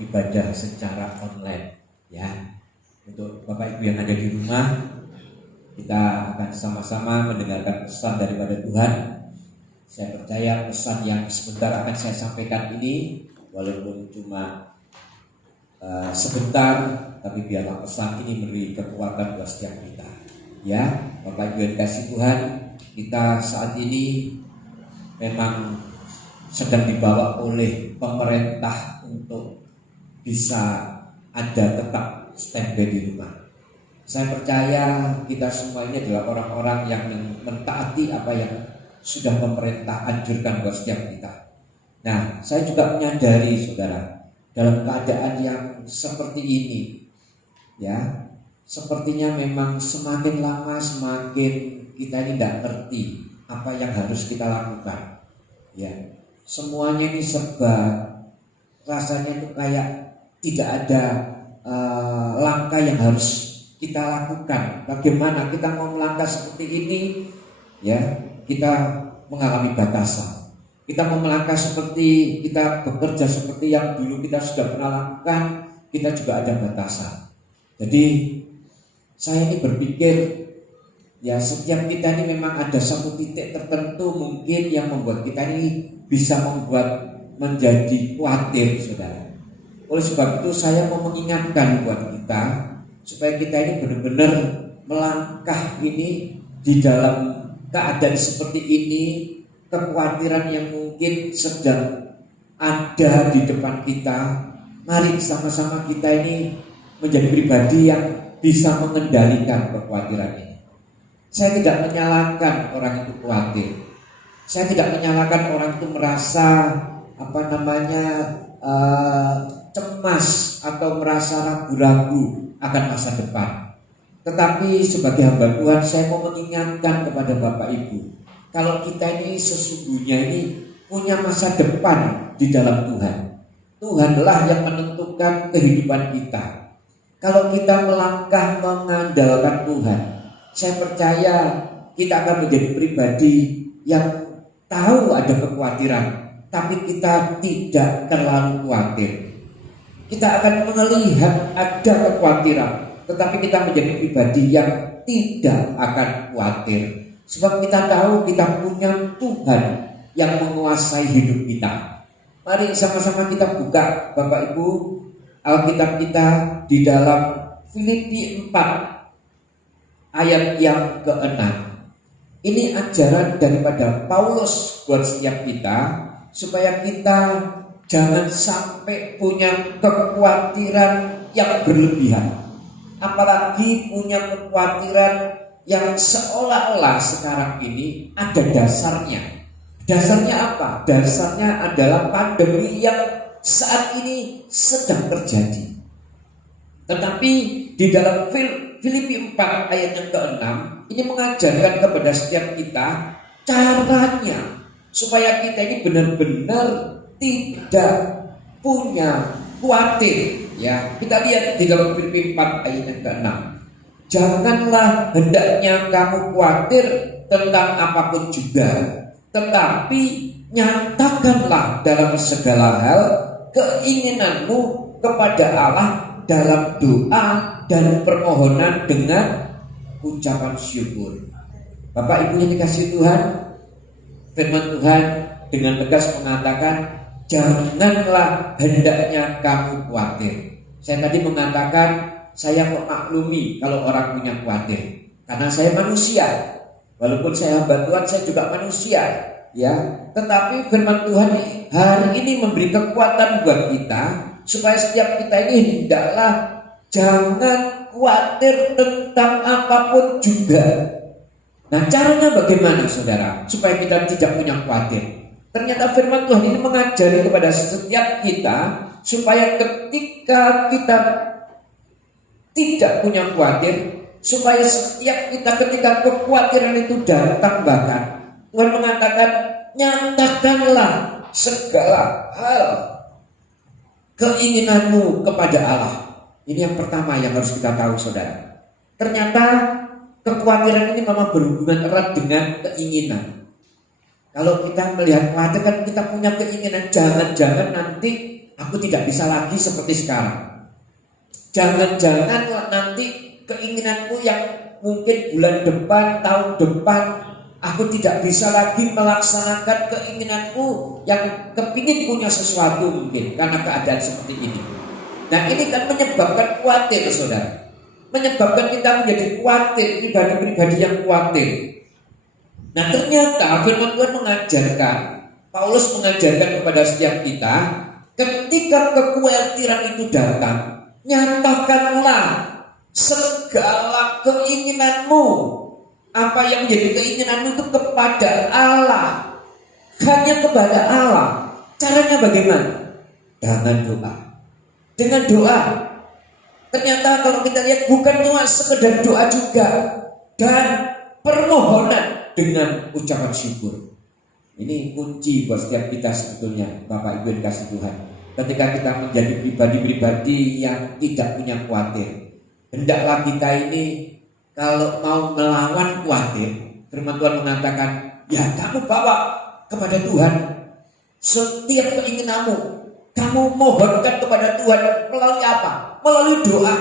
ibadah secara online ya. Untuk Bapak Ibu yang ada di rumah, kita akan sama-sama mendengarkan pesan daripada Tuhan. Saya percaya pesan yang sebentar akan saya sampaikan ini, walaupun cuma sebentar, tapi biarlah pesan ini memberi kekuatan buat setiap kita. Ya, Bapak Ibu yang dikasihi Tuhan, kita saat ini memang sedang dibawa oleh pemerintah untuk bisa ada tetap standby di rumah. Saya percaya kita semua ini adalah orang-orang yang mentaati apa yang sudah pemerintah anjurkan buat setiap kita. Nah, saya juga menyadari saudara, dalam keadaan yang seperti ini, ya, sepertinya memang semakin lama semakin kita ini tidak ngerti apa yang harus kita lakukan. Ya, semuanya ini serba rasanya itu kayak tidak ada langkah yang harus kita lakukan. Bagaimana kita mau melangkah seperti ini, ya, kita mengalami batasan. Kita mau melangkah seperti kita bekerja seperti yang dulu kita sudah pernah lakukan, kita juga ada batasan. Jadi saya ini berpikir, ya, setiap kita ini memang ada satu titik tertentu mungkin yang membuat kita ini bisa membuat menjadi khawatir, saudara. Oleh sebab itu saya mau mengingatkan buat kita supaya kita ini benar-benar melangkah ini di dalam keadaan seperti ini. Kekhawatiran yang mungkin sedang ada di depan kita, mari sama-sama kita ini menjadi pribadi yang bisa mengendalikan kekhawatiran ini. Saya tidak menyalahkan orang itu khawatir. Saya tidak menyalahkan orang itu merasa cemas atau merasa ragu-ragu akan masa depan. Tetapi sebagai hamba Tuhan, saya mau mengingatkan kepada Bapak Ibu, kalau kita ini sesungguhnya ini punya masa depan di dalam Tuhan. Tuhanlah yang menentukan kehidupan kita. Kalau kita melangkah mengandalkan Tuhan, saya percaya kita akan menjadi pribadi yang tahu ada kekhawatiran, tapi kita tidak terlalu khawatir. Kita akan melihat ada kekhawatiran, tetapi kita menjadi pribadi yang tidak akan khawatir. Sebab kita tahu kita punya Tuhan yang menguasai hidup kita. Mari sama-sama kita buka Bapak Ibu Alkitab kita di dalam Filipi 4 ayat yang ke-6. Ini ajaran daripada Paulus buat setiap kita, supaya kita jangan sampai punya kekhawatiran yang berlebihan. Apalagi punya kekhawatiran yang seolah-olah sekarang ini ada dasarnya. Dasarnya apa? Dasarnya adalah pandemi yang saat ini sedang terjadi. Tetapi di dalam Filipi 4 ayat yang ke-6 ini mengajarkan kepada setiap kita caranya supaya kita ini benar-benar tidak punya khawatir. Ya, kita lihat di dalam Filipi 4 ayat yang ke-6. Janganlah hendaknya kamu khawatir tentang apapun juga, tetapi nyatakanlah dalam segala hal keinginanmu kepada Allah dalam doa dan permohonan dengan ucapan syukur. Bapak Ibu yang dikasihi Tuhan, firman Tuhan dengan tegas mengatakan, janganlah hendaknya kamu khawatir. Saya tadi mengatakan, saya maklumi kalau orang punya khawatir, karena saya manusia. Walaupun saya hamba Tuhan, saya juga manusia, ya. Tetapi firman Tuhan hari ini memberi kekuatan buat kita, supaya setiap kita ini hendaklah jangan khawatir tentang apapun juga. Nah, caranya bagaimana, saudara, supaya kita tidak punya khawatir? Ternyata firman Tuhan ini mengajari kepada setiap kita supaya ketika kita tidak punya khawatir, supaya setiap kita ketika kekhawatiran itu datang, bahkan Tuhan mengatakan nyatakanlah segala hal keinginanmu kepada Allah. Ini yang pertama yang harus kita tahu, saudara. Ternyata kekhawatiran ini memang berhubungan erat dengan keinginan. Kalau kita melihat khawatir kan kita punya keinginan, jangan-jangan nanti aku tidak bisa lagi seperti sekarang. Jangan-jangan nanti keinginanku yang mungkin bulan depan, tahun depan, aku tidak bisa lagi melaksanakan keinginanku yang kepingin punya sesuatu mungkin karena keadaan seperti ini. Nah, ini kan menyebabkan khawatir, saudara. Menyebabkan kita menjadi khawatir, pribadi-pribadi yang khawatir. Nah, ternyata firman Tuhan mengajarkan, Paulus mengajarkan kepada setiap kita, ketika kekhawatiran itu datang, nyatakanlah segala keinginanmu, apa yang menjadi keinginanmu itu kepada Allah, hanya kepada Allah. Caranya bagaimana? Dengan doa. Dengan doa. Ternyata kalau kita lihat bukan cuma sekedar doa juga, dan permohonan dengan ucapan syukur. Ini kunci buat setiap kita sebetulnya, Bapak Ibu yang kasih Tuhan. Ketika kita menjadi pribadi-pribadi yang tidak punya khawatir, hendaklah kita ini kalau mau melawan khawatir, firman Tuhan mengatakan, ya kamu bawa kepada Tuhan setiap keinginanmu, kamu mohonkan kepada Tuhan melalui apa? Melalui doa.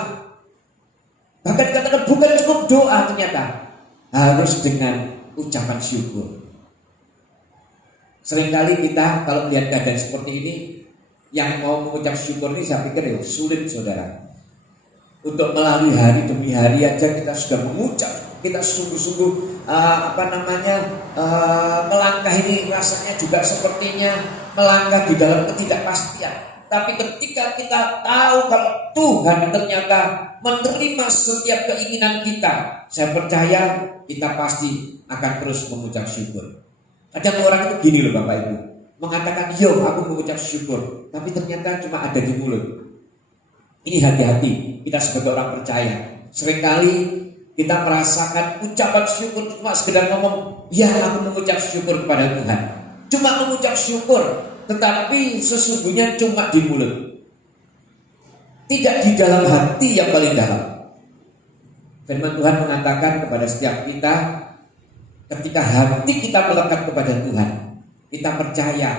Bahkan katakan bukan cukup doa, ternyata harus dengan ucapan syukur. Seringkali kita kalau melihat keadaan seperti ini, yang mau mengucap syukur ini saya pikir sulit, saudara. Untuk melalui hari demi hari aja kita sudah mengucap, kita sungguh-sungguh melangkah ini rasanya juga sepertinya melangkah di dalam ketidakpastian. Tapi ketika kita tahu kalau Tuhan ternyata menerima setiap keinginan kita, saya percaya kita pasti akan terus mengucap syukur. Ada orang itu gini loh Bapak Ibu, mengatakan yo aku mengucap syukur, tapi ternyata cuma ada di mulut. Ini hati-hati kita sebagai orang percaya. Seringkali kita merasakan ucapan syukur cuma sekedar ngomong, ya aku mengucap syukur kepada Tuhan, cuma mengucap syukur, tetapi sesungguhnya cuma di mulut, tidak di dalam hati yang paling dalam. Firman Tuhan mengatakan kepada setiap kita, ketika hati kita melekat kepada Tuhan, kita percaya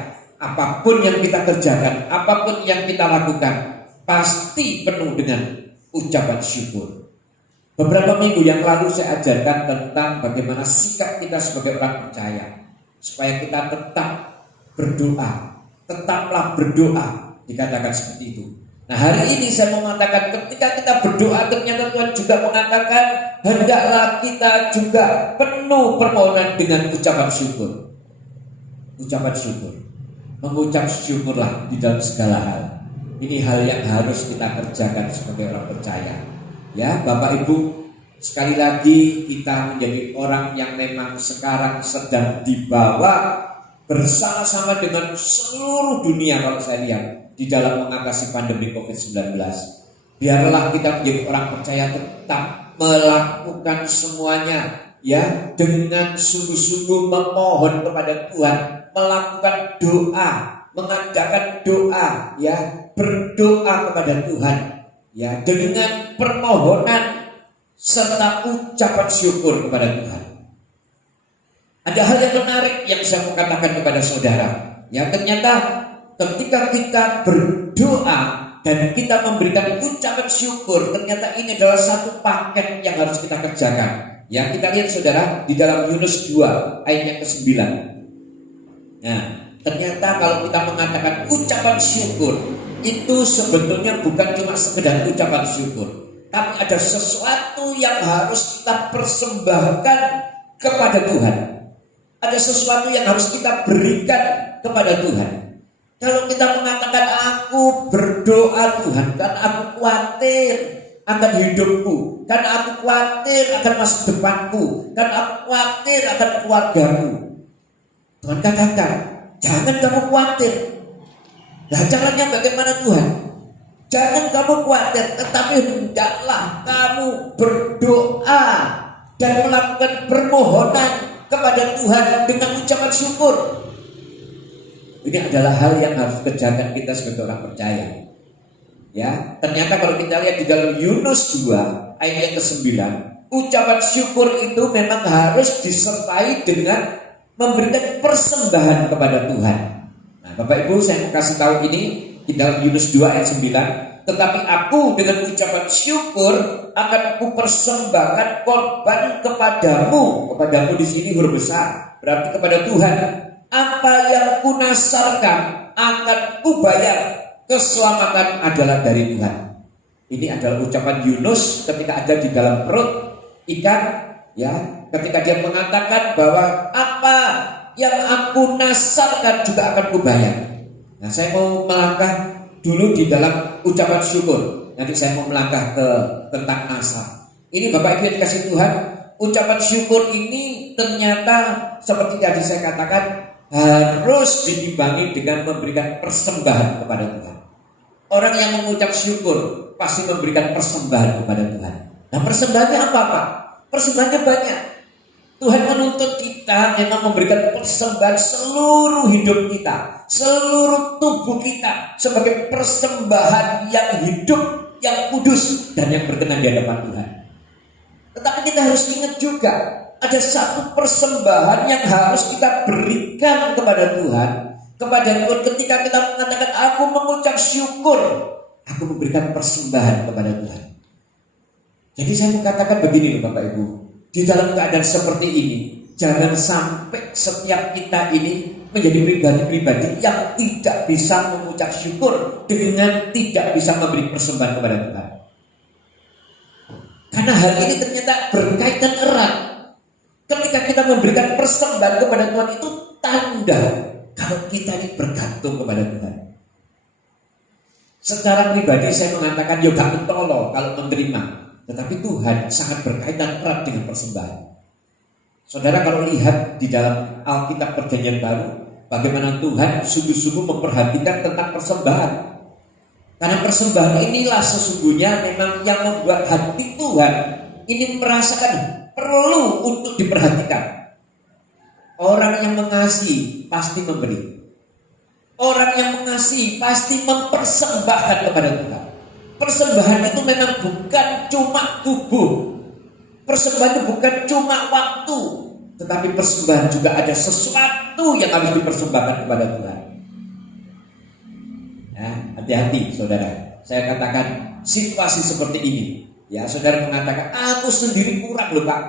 apapun yang kita kerjakan, apapun yang kita lakukan, pasti penuh dengan ucapan syukur. Beberapa minggu yang lalu saya ajarkan tentang bagaimana sikap kita sebagai orang percaya, supaya kita tetap berdoa. Tetaplah berdoa, dikatakan seperti itu. Nah, hari ini saya mau mengatakan ketika kita berdoa, ternyata Tuhan juga mengatakan hendaklah kita juga penuh permohonan dengan ucapan syukur. Ucapan syukur. Mengucap syukurlah di dalam segala hal. Ini hal yang harus kita kerjakan sebagai orang percaya. Ya, Bapak Ibu, sekali lagi kita menjadi orang yang memang sekarang sedang dibawa bersama-sama dengan seluruh dunia kalau saya lihat di dalam mengatasi pandemi COVID-19. Biarlah kita menjadi orang percaya tetap melakukan semuanya ya dengan sungguh-sungguh memohon kepada Tuhan, melakukan doa, mengadakan doa ya, berdoa kepada Tuhan ya dengan permohonan serta ucapan syukur kepada Tuhan. Ada hal yang menarik yang saya mau katakan kepada saudara. Ya, ternyata ketika kita berdoa dan kita memberikan ucapan syukur, ternyata ini adalah satu paket yang harus kita kerjakan. Ya, kita lihat saudara di dalam Yunus 2 ayat yang ke-9. Nah, ternyata kalau kita mengatakan ucapan syukur, itu sebetulnya bukan cuma sekedar ucapan syukur, tapi ada sesuatu yang harus kita persembahkan kepada Tuhan. Ada sesuatu yang harus kita berikan kepada Tuhan. Kalau kita mengatakan aku berdoa Tuhan, karena aku khawatir akan hidupku, karena aku khawatir akan masa depanku, karena aku khawatir akan keluargamu, Tuhan katakan jangan kamu khawatir. Nah, caranya bagaimana Tuhan? Jangan kamu khawatir, tetapi hendaklah kamu berdoa dan melakukan permohonan kepada Tuhan dengan ucapan syukur. Ini adalah hal yang harus kerjakan kita sebagai orang percaya. Ya, ternyata kalau kita lihat di dalam Yunus 2 ayat yang ke-9, ucapan syukur itu memang harus disertai dengan memberikan persembahan kepada Tuhan. Nah, Bapak Ibu, saya mau kasih tahu ini, di dalam Yunus 2 ayat 9, tetapi aku dengan ucapan syukur akan kupersembahkan korban kepadamu di sini huruf besar, berarti kepada Tuhan. Apa yang kunasarkan akan kubayar, keselamatan adalah dari Tuhan. Ini adalah ucapan Yunus ketika ada di dalam perut ikan, ya, ketika dia mengatakan bahwa apa yang aku nasarkan juga akan kubayar. Nah, saya mau melangkah dulu di dalam ucapan syukur. Nanti saya mau melangkah ke tentang nasar. Ini Bapak Ibu yang dikasih Tuhan, ucapan syukur ini ternyata seperti tadi saya katakan harus diimbangi dengan memberikan persembahan kepada Tuhan. Orang yang mengucap syukur pasti memberikan persembahan kepada Tuhan. Nah, persembahannya apa, Pak? Persembahannya banyak. Tuhan menuntut kita memang memberikan persembahan seluruh hidup kita, seluruh tubuh kita sebagai persembahan yang hidup, yang kudus, dan yang berkenan di hadapan Tuhan. Tetapi kita harus ingat juga, ada satu persembahan yang harus kita berikan kepada Tuhan. Kepada Tuhan ketika kita mengatakan aku mengucap syukur, aku memberikan persembahan kepada Tuhan. Jadi saya mau katakan begini loh Bapak Ibu, di dalam keadaan seperti ini, jangan sampai setiap kita ini menjadi pribadi-pribadi yang tidak bisa mengucap syukur dengan tidak bisa memberi persembahan kepada Tuhan. Karena hal ini ternyata berkaitan erat. Ketika kita memberikan persembahan kepada Tuhan, itu tanda kalau kita ini bergantung kepada Tuhan. Secara pribadi saya mengatakan yo gak mentolo kalau menerima, tetapi Tuhan sangat berkaitan erat dengan persembahan. Saudara kalau lihat di dalam Alkitab Perjanjian Baru, bagaimana Tuhan sungguh-sungguh memperhatikan tentang persembahan. Karena persembahan inilah sesungguhnya memang yang membuat hati Tuhan ini merasakan perlu untuk diperhatikan. Orang yang mengasihi pasti memberi. Orang yang mengasihi pasti mempersembahkan kepada Tuhan. Persembahan itu memang bukan cuma tubuh. Persembahan itu bukan cuma waktu, tetapi persembahan juga ada sesuatu yang harus dipersembahkan kepada Tuhan. Nah, hati-hati saudara. Saya katakan situasi seperti ini, ya saudara mengatakan aku sendiri kurang loh Pak.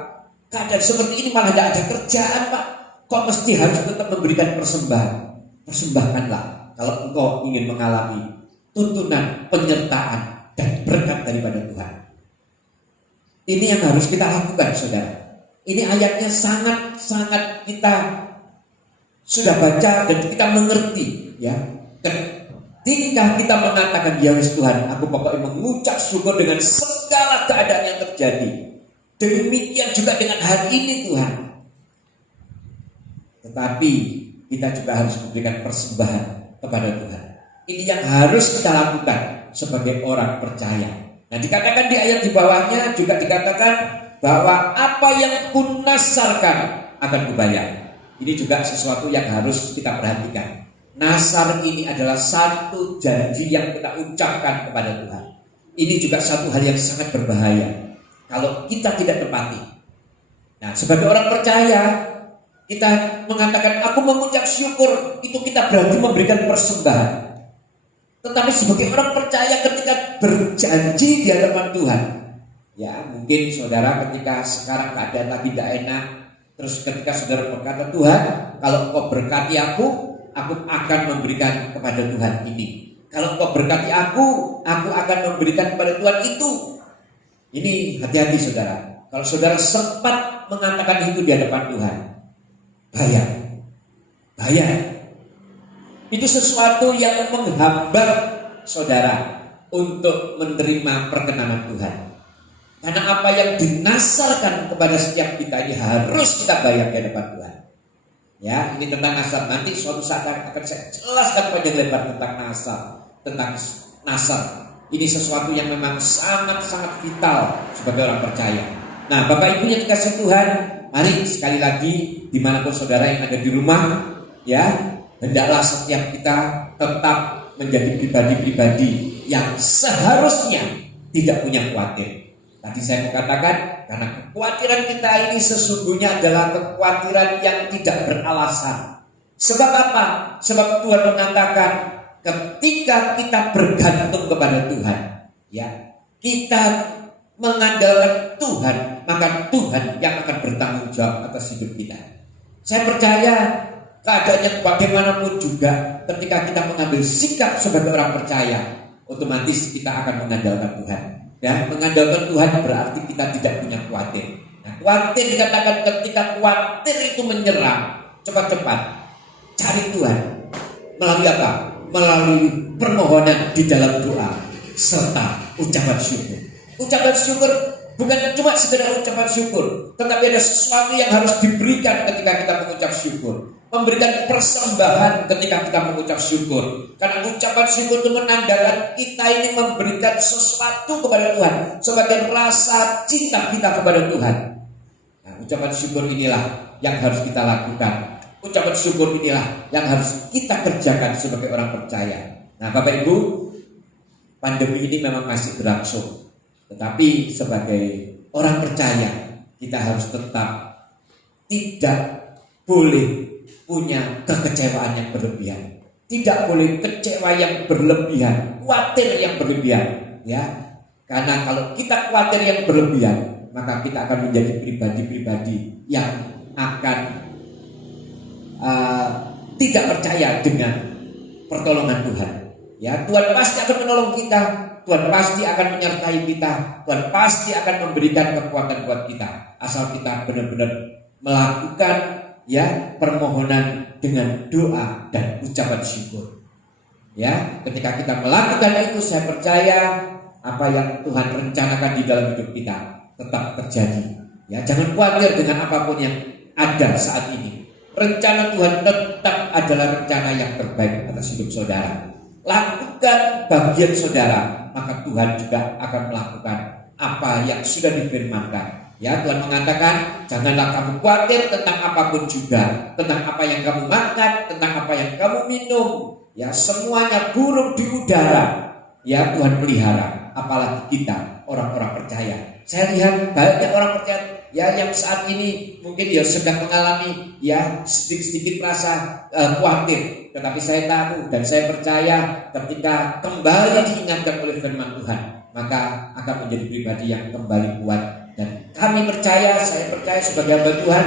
Keadaan seperti ini malah tidak ada kerjaan Pak. Kok mesti harus tetap memberikan persembahan? Persembahkanlah kalau engkau ingin mengalami tuntunan, penyertaan, dan berkat daripada Tuhan. Ini yang harus kita lakukan saudara. Ini ayatnya sangat-sangat kita sudah baca dan kita mengerti, ya. Ketika kita mengatakan ya wis Tuhan, aku pokoknya mengucap syukur dengan segala keadaan yang terjadi. Demikian juga dengan hari ini Tuhan. Tetapi kita juga harus memberikan persembahan kepada Tuhan. Ini yang harus kita lakukan sebagai orang percaya. Nah, dikatakan di ayat di bawahnya juga dikatakan bahwa apa yang kunasarkan akan kubayar. Ini juga sesuatu yang harus kita perhatikan. Nasar ini adalah satu janji yang kita ucapkan kepada Tuhan. Ini juga satu hal yang sangat berbahaya kalau kita tidak tepati. Nah, sebagai orang percaya, kita mengatakan aku mengucap syukur, itu kita berarti memberikan persembahan. Tetapi sebagai orang percaya ketika berjanji di hadapan Tuhan, ya mungkin saudara ketika sekarang keadaan lagi tidak enak, terus ketika saudara berkata Tuhan, kalau Engkau berkati aku akan memberikan kepada Tuhan ini. Kalau Engkau berkati aku akan memberikan kepada Tuhan itu. Ini hati-hati saudara. Kalau saudara sempat mengatakan itu di hadapan Tuhan, bahaya. Itu sesuatu yang menghambat saudara untuk menerima perkenanan Tuhan. Karena apa yang dinasarkan kepada setiap kita ini harus kita bayar di hadapan Tuhan. Ya, ini tentang nasar. Nanti suatu saat akan saya jelaskan panjang lebar tentang nasar. Ini sesuatu yang memang sangat-sangat vital sebagai orang percaya. Nah, Bapak Ibu yang dikasihi Tuhan, mari sekali lagi dimanapun saudara yang ada di rumah, ya, hendaklah setiap kita tetap menjadi pribadi-pribadi yang seharusnya tidak punya khawatir. Tadi saya mengatakan karena kekhawatiran kita ini sesungguhnya adalah kekhawatiran yang tidak beralasan. Sebab apa? Sebab Tuhan mengatakan ketika kita bergantung kepada Tuhan, ya, kita mengandalkan Tuhan, maka Tuhan yang akan bertanggung jawab atas hidup kita. Saya percaya keadaannya bagaimanapun juga, ketika kita mengambil sikap sebagai orang percaya, otomatis kita akan mengandalkan Tuhan. Dan mengandalkan Tuhan berarti kita tidak punya khawatir. Nah, khawatir dikatakan ketika khawatir itu menyerang, cepat-cepat cari Tuhan. Melalui apa? Melalui permohonan di dalam doa serta ucapan syukur. Ucapan syukur bukan cuma sekedar ucapan syukur, tetapi ada sesuatu yang harus diberikan ketika kita mengucap syukur. Memberikan persembahan ketika kita mengucap syukur. Karena ucapan syukur itu menandakan kita ini memberikan sesuatu kepada Tuhan sebagai rasa cinta kita kepada Tuhan. Nah, ucapan syukur inilah yang harus kita lakukan. Ucapan syukur inilah yang harus kita kerjakan sebagai orang percaya. Nah, Bapak Ibu, pandemi ini memang masih berlangsung. Tetapi sebagai orang percaya, kita harus tetap tidak boleh punya kekecewaan yang berlebihan. Tidak boleh kecewa yang berlebihan, khawatir yang berlebihan, ya. Karena kalau kita khawatir yang berlebihan, maka kita akan menjadi pribadi-pribadi yang akan tidak percaya dengan pertolongan Tuhan. Ya, Tuhan pasti akan menolong kita, Tuhan pasti akan menyertai kita, Tuhan pasti akan memberikan kekuatan buat kita, asal kita benar-benar melakukan, ya, permohonan dengan doa dan ucapan syukur. Ya, ketika kita melakukan itu, saya percaya apa yang Tuhan rencanakan di dalam hidup kita tetap terjadi. Ya, jangan khawatir dengan apapun yang ada saat ini. Rencana Tuhan tetap adalah rencana yang terbaik atas hidup saudara. Lakukan bagian saudara, maka Tuhan juga akan melakukan apa yang sudah difirmankan. Ya, Tuhan mengatakan, janganlah kamu khawatir tentang apapun juga, tentang apa yang kamu makan, tentang apa yang kamu minum. Ya, semuanya burung di udara. Ya, Tuhan pelihara, apalagi kita orang-orang percaya. Saya lihat banyak orang percaya, ya, yang saat ini mungkin ya sedang mengalami, ya, sedikit-sedikit rasa khawatir. Tetapi saya tahu dan saya percaya ketika kembali diingatkan oleh firman Tuhan, maka akan menjadi pribadi yang kembali kuat. Dan kami percaya, saya percaya sebagai hamba Tuhan,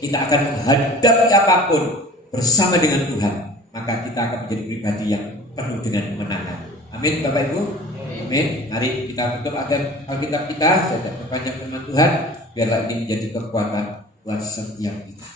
kita akan menghadapi apapun bersama dengan Tuhan. Maka kita akan menjadi pribadi yang penuh dengan kemenangan. Amin, Bapak Ibu. Amin. Mari kita tutup agar Alkitab kita, saya perpanjang firman Tuhan, biarlah ini menjadi kekuatan buat setiap kita.